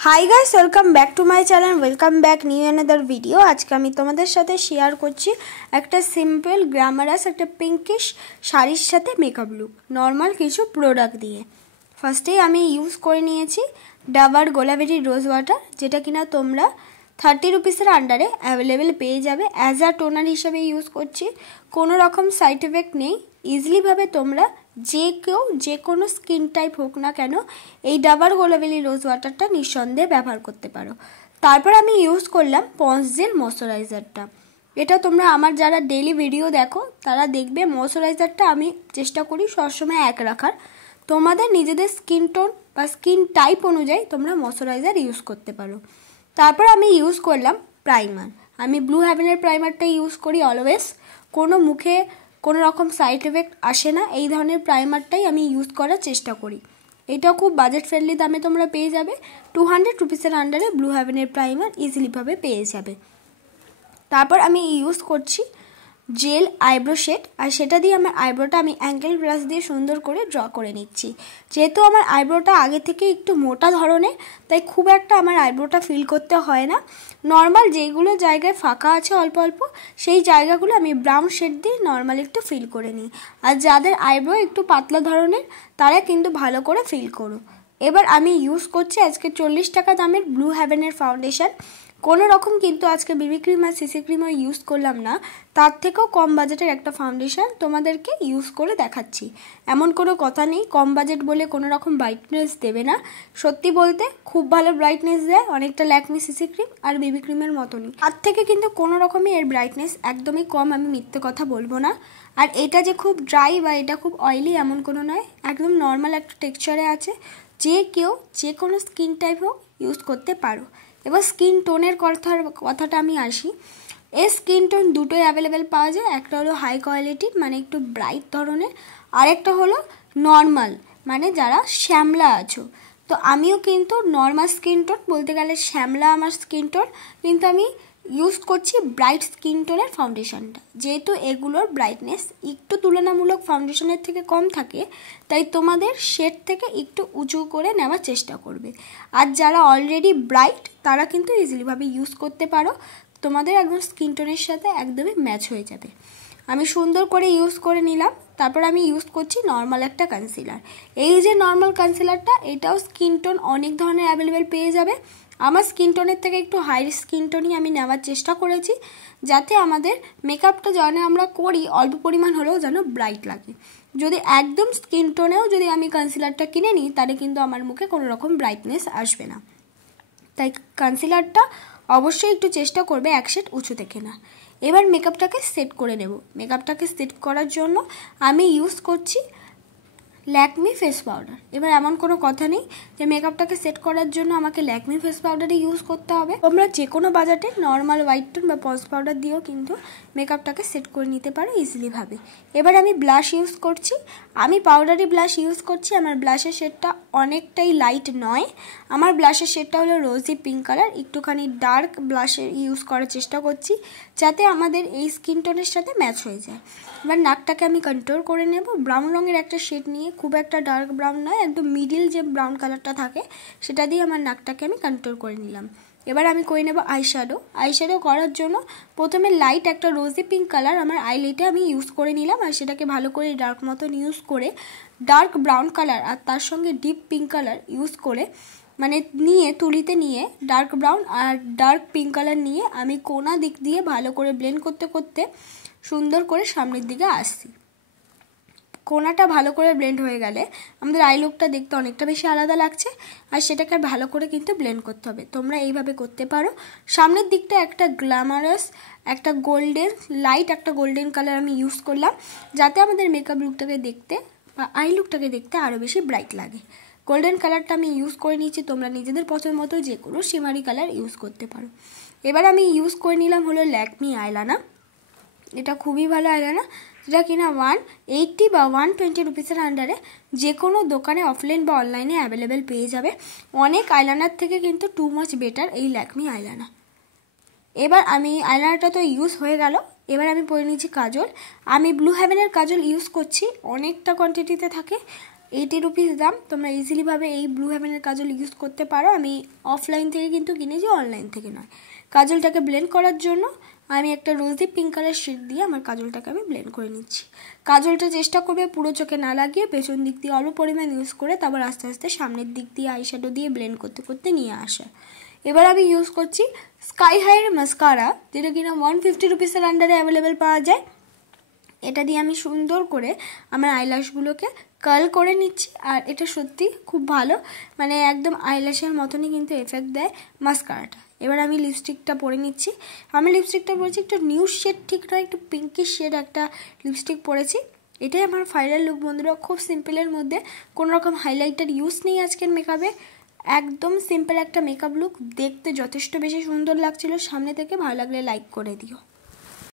High guys welcome back to my channel welcome back new another video. आज के आमी तोमादेर साथे शेयर करछि एकटा सिम्पल ग्लैमारास एकटा पिंकिश शाड़ीर साथे मेकअप लुक नर्माल किछु प्रोडक्ट दिए। फार्स्टे आमी यूज करे निয়েছি डाबर गोलाबेरी रोज वाटार जेटा किना तोमरा 30 रुपिसের आंडारे अवेलेबल पेয়ে যাবে। एज आ टोनार हिसेबे यूज करछि, कोनो रकम साइड इफेक्ट नेই, इजिली भावे तोमरा যে কেউ যে কোনো স্কিন টাইপ হোক না কেন এই ডাবার গোলাবেরি রোজ ওয়াটারটা নিঃসন্দেহে ব্যবহার করতে পারো। তারপর আমি ইউজ করলাম পন্স জেল ময়শ্চারাইজারটা। এটা তোমরা আমার যারা ডেইলি ভিডিও দেখো তারা দেখবে ময়শ্চারাইজারটা আমি চেষ্টা করি সবসময় এক রাখার। তোমাদের নিজেদের স্কিন টোন বা স্কিন টাইপ অনুযায়ী তোমরা ময়শ্চারাইজার ইউজ করতে পারো। তারপর আমি ইউজ করলাম প্রাইমার। আমি ব্লু হেভেনের প্রাইমারটা ইউজ করি অলওয়েজ। কোনো মুখে কোনো রকম সাইড ইফেক্ট আসে না এই ধরনের প্রাইমারটাই আমি ইউজ করার চেষ্টা করি। এটা খুব বাজেট ফ্রেন্ডলি দামে তোমরা পেয়ে যাবে। 200 রুপিসের আন্ডারে ব্লু হেভেনের প্রাইমার ইজিলি ভাবে পেয়ে যাবে। তারপর আমি ইউজ করছি জেল আইব্রো শেড, আর সেটা দিয়ে আমার আইব্রোটা আমি অ্যাঙ্গেল ব্রাশ দিয়ে সুন্দর করে ড্র করে নিচ্ছি। যেহেতু আমার আইব্রোটা আগে থেকে একটু মোটা ধরনের, তাই খুব একটা আমার আইব্রোটা ফিল করতে হয় না। নর্মাল যেগুলো জায়গায় ফাঁকা আছে অল্প অল্প সেই জায়গাগুলো আমি ব্রাউন শেড দিয়ে নর্মাল একটু ফিল করে নিই। আর যাদের আইব্রো একটু পাতলা ধরনের তারা কিন্তু ভালো করে ফিল করো। এবার আমি ইউজ করছি আজকে 40 টাকা দামের ব্লু হেভেনের ফাউন্ডেশন। কোনো রকম কিন্তু আজকে বিবি ক্রিম আর সিসি ক্রিমও ইউজ করলাম না, তার থেকেও কম বাজেটের একটা ফাউন্ডেশন তোমাদেরকে ইউজ করে দেখাচ্ছি। এমন কোনো কথা নেই কম বাজেট বলে কোনো রকম ব্রাইটনেস দেবে না, সত্যি বলতে খুব ভালো ব্রাইটনেস দেয়, অনেকটা ল্যাকমি সিসি ক্রিম আর বিবি ক্রিমের মতনই। তার থেকে কিন্তু কোনো রকমই এর ব্রাইটনেস একদমই কম, আমি মিথ্যে কথা বলবো না। আর এটা যে খুব ড্রাই বা এটা খুব অয়েলি এমন কোনো নয়, একদম নর্মাল একটা টেক্সচারে আছে, যে কেউ যে কোনো স্কিন টাইপ হোক ইউজ করতে পারো। এবার স্কিন টোনের কথাটা আমি আসি। এই স্কিন টোন দুটোই অ্যাভেলেবেল পাওয়া যায়। একটা হলো হাই কোয়ালিটি মানে একটু ব্রাইট ধরনের, আরেকটা হলো নর্মাল মানে যারা শ্যামলা আছো। তো আমিও কিন্তু নর্মাল স্কিন টোন বলতে গেলে শ্যামলা আমার স্কিন টোন, কিন্তু আমি ইউজ করছি ব্রাইট স্কিন টোনের ফাউন্ডেশনটা। যেহেতু এগুলোর ব্রাইটনেস একটু তুলনামূলক ফাউন্ডেশনের থেকে কম থাকে, তাই তোমাদের শেড থেকে একটু উঁচু করে নেওয়ার চেষ্টা করবে। আর যারা অলরেডি ব্রাইট তারা কিন্তু ইজিলিভাবে ইউজ করতে পারো, তোমাদের একদম স্কিন টোনের সাথে একদমই ম্যাচ হয়ে যাবে। আমি সুন্দর করে ইউজ করে নিলাম। তারপর আমি ইউজ করছি নর্মাল একটা কনসিলার। এই যে নর্মাল কনসিলারটা এটাও স্কিন টোন অনেক ধরনের অ্যাভেলেবেল পেয়ে যাবে। আমার স্কিন টোনের থেকে একটু হাই স্কিন টোনই আমি নেওয়ার চেষ্টা করেছি, যাতে আমাদের মেকআপটা যেন আমরা করি অল্প পরিমাণ হলেও যেন ব্রাইট লাগে। যদি একদম স্কিন টোনেও যদি আমি কনসিলারটা কিনে নিই তাহলে কিন্তু আমার মুখে কোনো রকম ব্রাইটনেস আসবে না। তাই কনসিলারটা অবশ্যই একটু চেষ্টা করবে এক শেড উঁচু থেকে না। এবার মেকআপটাকে সেট করে নেব। মেকআপটাকে সেট করার জন্য আমি ইউজ করছি ল্যাকমি ফেস পাউডার। এবার এমন কোনো কথা নেই যে মেকআপটাকে সেট করার জন্য আমাকে ল্যাকমি ফেস পাউডারই ইউজ করতে হবে। তোমরা যে কোনো বাজেটে নর্মাল হোয়াইট টোন বা পন্স পাউডার দিয়েও কিন্তু মেকআপটাকে সেট করে নিতে পারো ইজিলিভাবে। এবার আমি ব্লাশ ইউজ করছি। আমি পাউডারি ব্লাশ ইউজ করছি। আমার ব্লাশের শেডটা অনেকটাই লাইট নয়, আমার ব্লাশের শেডটা হলো রোজি পিঙ্ক কালার। একটুখানি ডার্ক ব্লাশের ইউজ করার চেষ্টা করছি যাতে আমাদের এই স্কিন টোনের সাথে ম্যাচ হয়ে যায়। এবার নাকটাকে আমি কন্ট্রোল করে নেব। ব্রাউন রঙের একটা শেড নিয়ে, খুব একটা ডার্ক ব্রাউন নয়, একদম মিডিল যে ব্রাউন কালারটা থাকে সেটা দিয়ে আমার নাকটাকে আমি কন্ট্রোল করে নিলাম। এবার আমি করে নেব আইশ্যাডো। আইশ্যাডো করার জন্য প্রথমে লাইট একটা রোজি পিঙ্ক কালার আমার আইলাইটে আমি ইউজ করে নিলাম, আর সেটাকে ভালো করে ডার্ক মতন ইউজ করে ডার্ক ব্রাউন কালার আর তার সঙ্গে ডিপ পিঙ্ক কালার ইউজ করে মানে নিয়ে তুলিতে নিয়ে ডার্ক ব্রাউন আর ডার্ক পিঙ্ক কালার নিয়ে আমি কোনা দিক দিয়ে ভালো করে ব্লেন্ড করতে করতে সুন্দর করে সামনের দিকে আসছি। কোনাটা ভালো করে ব্লেন্ড হয়ে গেলে আমাদের আই লুকটা দেখতে অনেকটা বেশি আলাদা লাগছে, আর সেটাকে ভালো করে কিন্তু ব্লেন্ড করতে হবে। তোমরা এইভাবে করতে পারো। সামনের দিকটা একটা গ্ল্যামারাস একটা গোল্ডেন লাইট একটা গোল্ডেন কালার আমি ইউজ করলাম, যাতে আমাদের মেকআপ লুকটাকে দেখতে বা আই লুকটাকে দেখতে আরও বেশি ব্রাইট লাগে। গোল্ডেন কালারটা আমি ইউজ করে নিয়েছি। তোমরা নিজেদের পছন্দ মতো যে কোনো শিমারি কালার ইউজ করতে পারো। এবার আমি ইউজ করে নিলাম হলো ল্যাকমি আইলাইনার। এটা খুবই ভালো আইলাইনার, যেটা কিনা 180 বা 120 রুপিসের আন্ডারে যে কোনো দোকানে অফলাইন বা অনলাইনে অ্যাভেলেবেল পেয়ে যাবে। অনেক আইলাইনার থেকে কিন্তু টু মাচ বেটার এই ল্যাকমি আইলাইনার। এবার আমি আইলাইনারটা তো ইউজ হয়ে গেল। এবার আমি পরে নিয়েছি কাজল। আমি ব্লু হেভেনের কাজল ইউজ করছি, অনেকটা কোয়ান্টিটিতে থাকে। 80 রুপিস দাম। তোমরা ইজিলিভাবে এই ব্লু হেভেনের কাজল ইউজ করতে পারো। আমি অফলাইন থেকে কিন্তু কিনেছি, অনলাইন থেকে নয়। কাজলটাকে ব্লেন্ড করার জন্য আমি একটা রোজি পিঙ্ক কালার শেড দিয়ে আমার কাজলটাকে আমি ব্লেন্ড করে নিচ্ছি। কাজলটা চেষ্টা করবে পুরো চোখে না লাগিয়ে পেছন দিক দিয়ে অল্প পরিমাণ ইউজ করে তারপর আস্তে আস্তে সামনের দিক দিয়ে আইশ্যাডো দিয়ে ব্লেন্ড করতে করতে নিয়ে আসা। এবার আমি ইউজ করছি স্কাই হাইয়ের মাস্কারা, যেটা কিনা 150 রুপিসের আন্ডারে অ্যাভেলেবেল পাওয়া যায়। এটা দিয়ে আমি সুন্দর করে আমার আইল্যাশগুলোকে কার্ল করে নিচ্ছি। আর এটা সত্যি খুব ভালো, মানে একদম আইল্যাশের মতনই কিন্তু এফেক্ট দেয় মাস্কারাটা। এবার আমি লিপস্টিকটা পরে নিচ্ছি। আমি লিপস্টিকটা পরেছি একটু নিউড শেড, ঠিক নয়, একটু পিঙ্কিশ শেড একটা লিপস্টিক পরেছি। এটাই আমার ফাইনাল লুক বন্ধুরা, খুব সিম্পলের মধ্যে, কোনো রকম হাইলাইটার ইউজ নেই আজকের মেকআপে। একদম সিম্পল একটা মেকআপ লুক, দেখতে যথেষ্ট বেশি সুন্দর লাগছিল সামনে থেকে। ভালো লাগলে লাইক করে দিও।